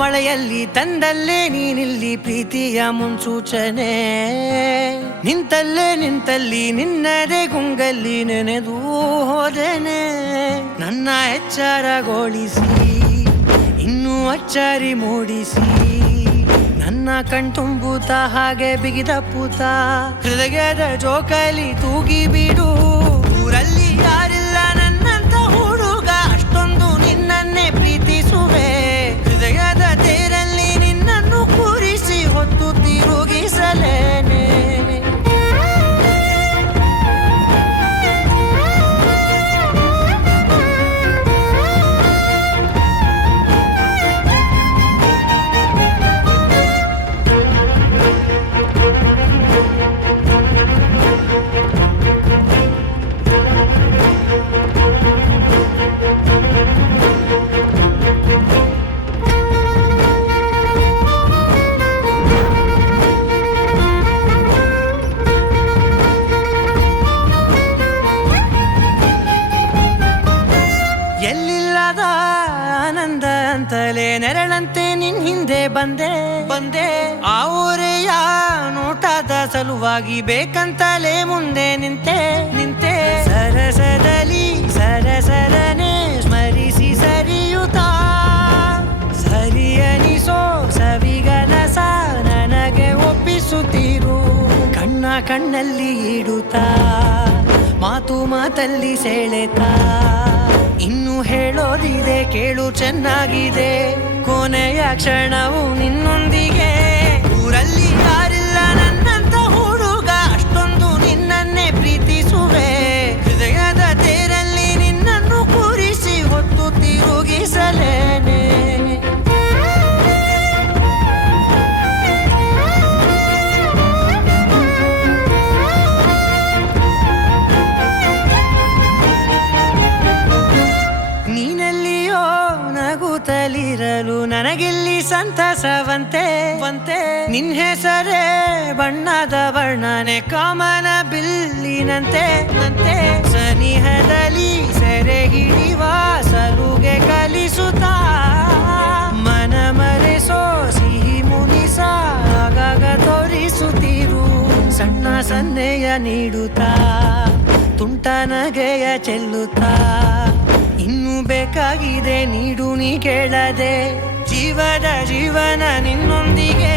ಮಳೆಯಲ್ಲಿ ತಂದಲ್ಲೇ ನೀನಿಲ್ಲಿ ಪ್ರೀತಿಯ ಮುನ್ಸೂಚನೆ. ನಿಂತಲ್ಲಿ ನಿನ್ನದೇ ಗುಂಗಲ್ಲಿ ನೆನೆದು ಹೋದೆನೆ. ನನ್ನ ಎಚ್ಚರಗೊಳಿಸಿ ಇನ್ನೂ ಅಚ್ಚರಿ ಮೂಡಿಸಿ ನನ್ನ ಕಣ್ತುಂಬುತ್ತ ಹಾಗೆ ಬಿಗಿದ ಪೂತ. ಹೃದಯದ ಜೋಕಾಲಿ ತೂಗಿ ಬಿಡು, ಊರಲ್ಲಿ ಯಾರಿಲ್ಲ ನನ್ನಂತ ಹುಡುಗ, ಅಷ್ಟೊಂದು ನಿನ್ನನ್ನೇ ಪ್ರೀತಿಸುವೆ. ಹೃದಯದ ತೇರಲ್ಲಿ ನಿನ್ನನ್ನು ಕೂರಿಸಿ ಹೊತ್ತು ತಿರುಗಿಸಲೇನೆ. ಎಲ್ಲಿಲ್ಲದ ಆನಂದ ಅಂತಲೇ ನೆರಳಂತೆ ನಿನ್ ಹಿಂದೆ ಬಂದೆ. ಆ ಊರೆಯ ನೋಟದ ಸಲುವಾಗಿ ಬೇಕಂತಲೇ ಮುಂದೆ ನಿಂತೆ. ಸರಸದಲ್ಲಿ ಸರಸರನೆ ಸ್ಮರಿಸಿ ಸರಿಯುತ್ತಾ, ಸರಿಯನಿಸೋ ಸವಿಗನಸ ನನಗೆ ಒಪ್ಪಿಸುತ್ತೀರು. ಕಣ್ಣಲ್ಲಿ ಇಡುತ್ತಾ, ಮಾತಲ್ಲಿ ಸೆಳೆತಾ, ಇನ್ನು ಹೇಳೋದಿದೆ ಕೇಳು ಚೆನ್ನಾಗಿದೆ. ಕೊನೆಯ ಕ್ಷಣವು ನಿನ್ನೊಂದಿಗೆ, ಊರಲ್ಲಿ ಯಾರಿಲ್ಲ ನನ್ನಂತ ಹುಡುಗ, ಅಷ್ಟೊಂದು ನಿನ್ನನ್ನೇ ಪ್ರೀತಿಸುವೆ. ಹೃದಯದ ತೇರಲ್ಲಿ ನಿನ್ನನ್ನು ಕೂರಿಸಿ ಹೊತ್ತು ತಿರುಗಿಸಲೇನೆ. ನಗುತ್ತಲಿರಲು ನನಗಿಲ್ಲಿ ಸಂತಸವಂತೆ. ನಿನ್ ಹೆಸರೇ ಬಣ್ಣದ ವರ್ಣನೆ ಕಾಮನ ಬಿಲ್ಲಿನಂತೆ. ಸನಿಹದಲ್ಲಿ ಸೆರೆ ಹಿಡಿವ ಸಲುಗೆ ಕಲಿಸುತ್ತಾ, ಮನ ಮರೆಸೋ ಸಿಹಿ ಮುನಿಸ ಆಗಾಗ ತೋರಿಸುತ್ತೀರು. ಸಣ್ಣ ಸನ್ನೆಯ ನೀಡುತ್ತಾ, ತುಂಟ ನಗೆಯ ಚೆಲ್ಲುತ್ತಾ, ಇನ್ನೂ ಬೇಕಾಗಿದೆ ನೀಡು ನೀ ಕೇಳದೆ. ಜೀವನ ನಿನ್ನೊಂದಿಗೆ.